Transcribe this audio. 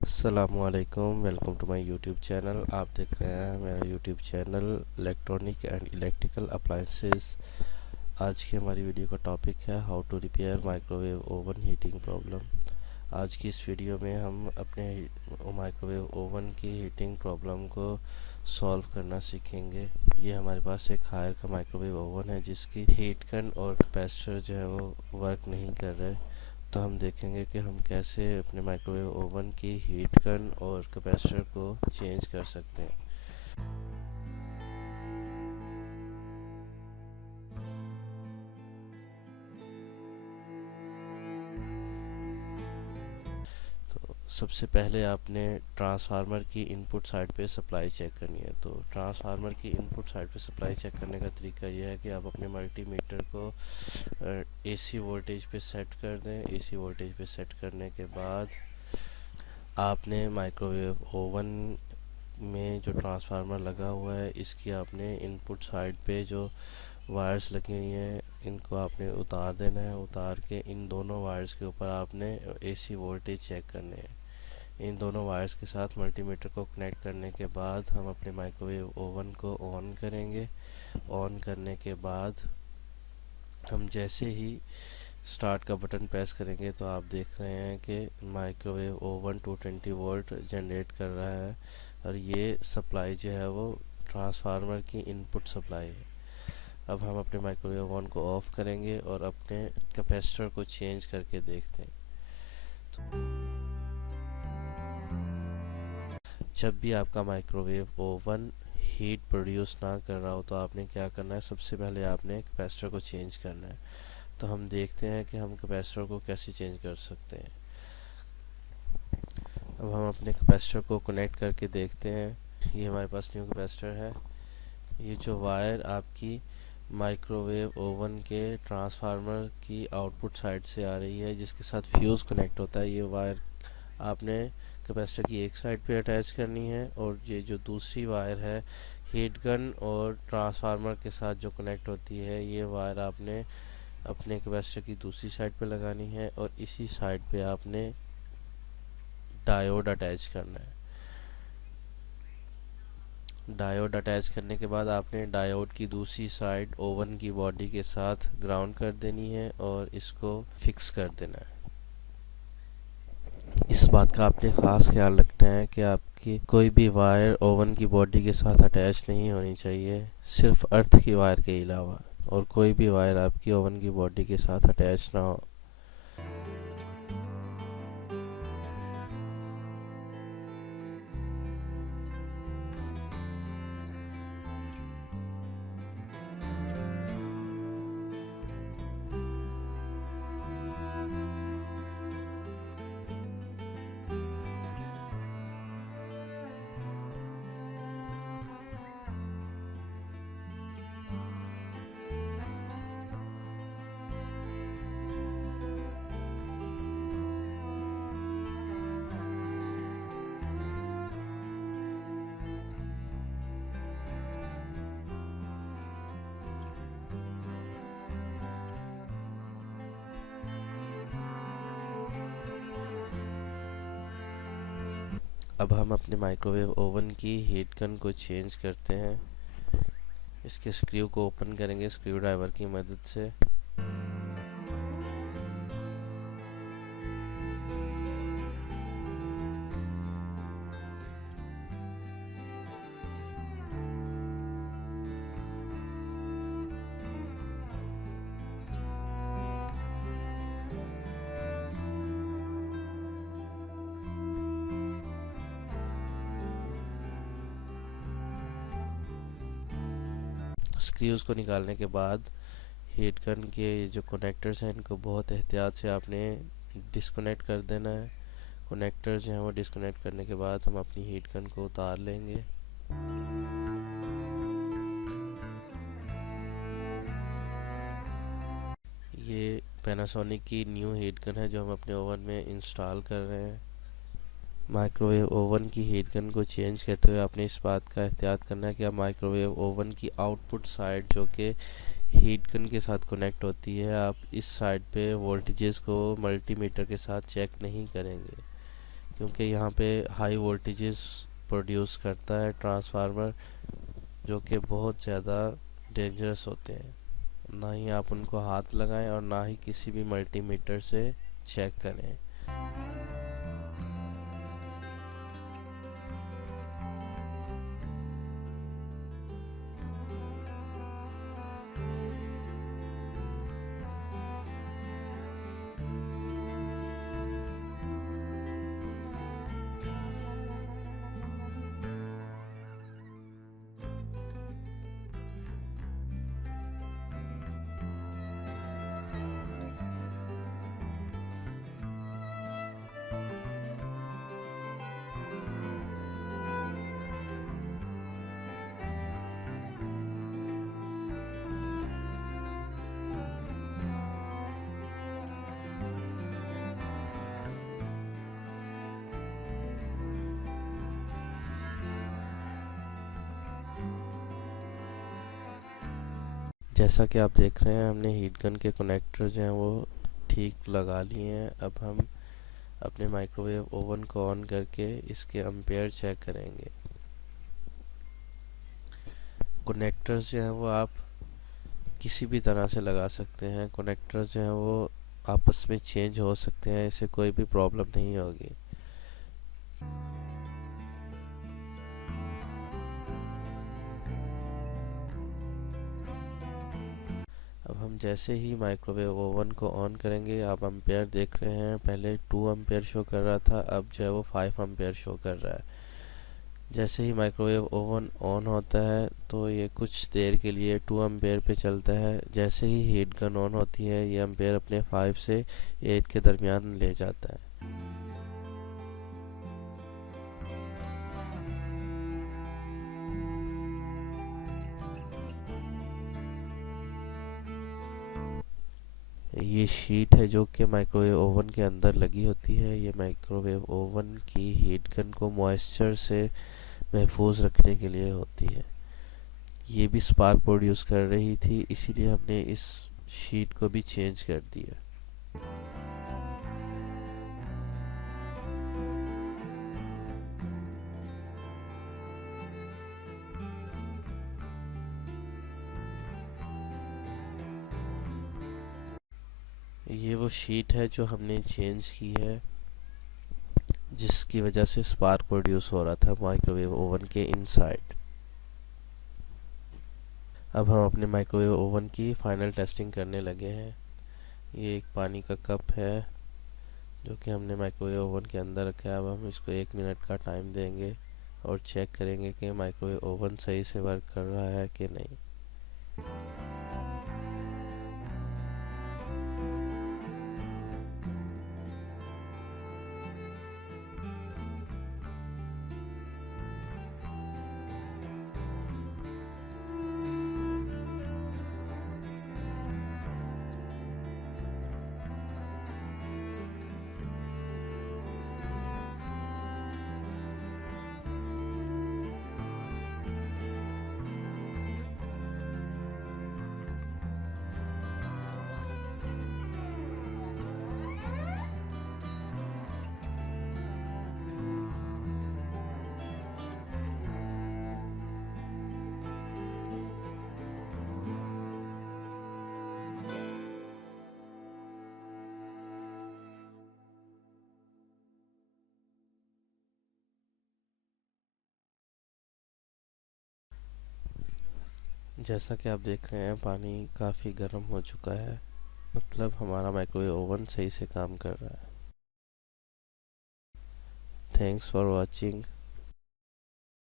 अस्सलामुअलैकुम, welcome to my YouTube channel. आप देख रहे हैं मेरा YouTube channel electronic and electrical appliances. आज की हमारी वीडियो का टॉपिक है how to repair microwave oven heating problem. आज की इस वीडियो में हम अपने माइक्रोवेव ओवन की हीटिंग प्रॉब्लम को सॉल्व करना सीखेंगे। ये हमारे पास एक हायर का माइक्रोवेव ओवन है जिसकी हीट गन और कैपेसिटर जो है वो वर्क नहीं कर रहे। तो हम देखेंगे कि हम कैसे अपने माइक्रोवेव ओवन की हीट गन और कैपेसिटर को चेंज कर सकते हैं। तो सबसे पहले आपने ट्रांसफार्मर की इनपुट साइड पे सप्लाई चेक करनी है। तो ट्रांसफार्मर की इनपुट साइड पे सप्लाई चेक करने का तरीका यह है कि आप अपने मल्टीमीटर को एसी वोल्टेज पे सेट कर दें। एसी वोल्टेज पे सेट करने के बाद आपने माइक्रोवेव ओवन में जो ट्रांसफार्मर लगा हुआ है इसकी आपने इनपुट साइड पे जो वायर्स लगी हुई हैं इनको आपने उतार देना है। उतार के इन दोनों वायर्स के ऊपर आपने एसी वोल्टेज चेक करने हैं। इन दोनों वायर्स के साथ मल्टीमीटर को कनेक्ट करने के बाद हम अपने माइक्रोवेव ओवन को ऑन करेंगे। ऑन करने के बाद हम जैसे ही स्टार्ट का बटन प्रेस करेंगे तो आप देख रहे हैं कि माइक्रोवेव ओवन 220 वोल्ट जनरेट कर रहा है और ये सप्लाई जो है वो ट्रांसफार्मर की इनपुट सप्लाई है। अब हम अपने माइक्रोवेव ओवन को ऑफ करेंगे और अपने कैपेसिटर को चेंज करके देखते हैं। जब भी आपका माइक्रोवेव ओवन हीट प्रोड्यूस ना कर रहा हो तो आपने क्या करना है, सबसे पहले आपने कैपेसिटर को चेंज करना है। तो हम देखते हैं कि हम कैपेसिटर को कैसे चेंज कर सकते हैं। अब हम अपने कैपेसिटर को कनेक्ट करके देखते हैं। ये हमारे पास न्यू कैपेसिटर है। ये जो वायर आपकी माइक्रोवेव ओवन के ट्रांसफार्मर की आउटपुट साइड से आ रही है जिसके साथ फ्यूज़ कनेक्ट होता है, ये वायर आपने कैपेसिटर की एक साइड पे अटैच करनी है और ये जो दूसरी वायर है हीट गन और ट्रांसफार्मर के साथ जो कनेक्ट होती है ये वायर आपने अपने कैपेसिटर की दूसरी साइड पे लगानी है और इसी साइड पे आपने डायोड अटैच करना है। डायोड अटैच करने के बाद आपने डायोड की दूसरी साइड ओवन की बॉडी के साथ ग्राउंड कर देनी है और इसको फिक्स कर देना है। इस बात का आपने ख़ास ख्याल रखना है कि आपकी कोई भी वायर ओवन की बॉडी के साथ अटैच नहीं होनी चाहिए, सिर्फ अर्थ की वायर के अलावा, और कोई भी वायर आपकी ओवन की बॉडी के साथ अटैच ना हो। अब हम अपने माइक्रोवेव ओवन की हीट गन को चेंज करते हैं। इसके स्क्रू को ओपन करेंगे स्क्रू ड्राइवर की मदद से। स्क्रूज़ को निकालने के बाद हीट गन के जो कनेक्टर्स हैं इनको बहुत एहतियात से आपने डिस्कनेक्ट कर देना है। कनेक्टर जो हैं वो डिस्कनेक्ट करने के बाद हम अपनी हीट गन को उतार लेंगे। ये पैनासोनिक की न्यू हीट गन है जो हम अपने ओवन में इंस्टॉल कर रहे हैं। माइक्रोवेव ओवन की हीट गन को चेंज करते हुए आपने इस बात का एहतियात करना है कि आप माइक्रोवेव ओवन की आउटपुट साइड जो कि हीट गन के साथ कनेक्ट होती है, आप इस साइड पे वोल्टेजेस को मल्टीमीटर के साथ चेक नहीं करेंगे क्योंकि यहाँ पे हाई वोल्टेजेस प्रोड्यूस करता है ट्रांसफार्मर, जो कि बहुत ज़्यादा डेंजरस होते हैं। ना ही आप उनको हाथ लगाएं और ना ही किसी भी मल्टीमीटर से चेक करें। जैसा कि आप देख रहे हैं, हमने हीट गन के कनेक्टर जो हैं वो ठीक लगा लिए हैं। अब हम अपने माइक्रोवेव ओवन को ऑन करके इसके एम्पेयर चेक करेंगे। कनेक्टर्स जो हैं वो आप किसी भी तरह से लगा सकते हैं। कनेक्टर्स जो हैं वो आपस में चेंज हो सकते हैं, इससे कोई भी प्रॉब्लम नहीं होगी। अब हम जैसे ही माइक्रोवेव ओवन को ऑन करेंगे, आप एम्पेयर देख रहे हैं, पहले 2 एम्पेयर शो कर रहा था, अब जो है वो 5 एम्पेयर शो कर रहा है। जैसे ही माइक्रोवेव ओवन ऑन होता है तो ये कुछ देर के लिए 2 एम्पेयर पे चलता है। जैसे ही हीट गन ऑन होती है, ये एम्पेयर अपने 5 से 8 के दरमियान ले जाता है। ये शीट है जो कि माइक्रोवेव ओवन के अंदर लगी होती है। ये माइक्रोवेव ओवन की हीट गन को मॉइस्चर से महफूज रखने के लिए होती है। ये भी स्पार्क प्रोड्यूस कर रही थी, इसीलिए हमने इस शीट को भी चेंज कर दिया। ये वो शीट है जो हमने चेंज की है, जिसकी वजह से स्पार्क प्रोड्यूस हो रहा था माइक्रोवेव ओवन के इनसाइड। अब हम अपने माइक्रोवेव ओवन की फाइनल टेस्टिंग करने लगे हैं। ये एक पानी का कप है जो कि हमने माइक्रोवेव ओवन के अंदर रखा है। अब हम इसको 1 मिनट का टाइम देंगे और चेक करेंगे कि माइक्रोवेव ओवन सही से वर्क कर रहा है कि नहीं। जैसा कि आप देख रहे हैं, पानी काफ़ी गर्म हो चुका है, मतलब हमारा माइक्रोवेव ओवन सही से काम कर रहा है। Thanks for watching.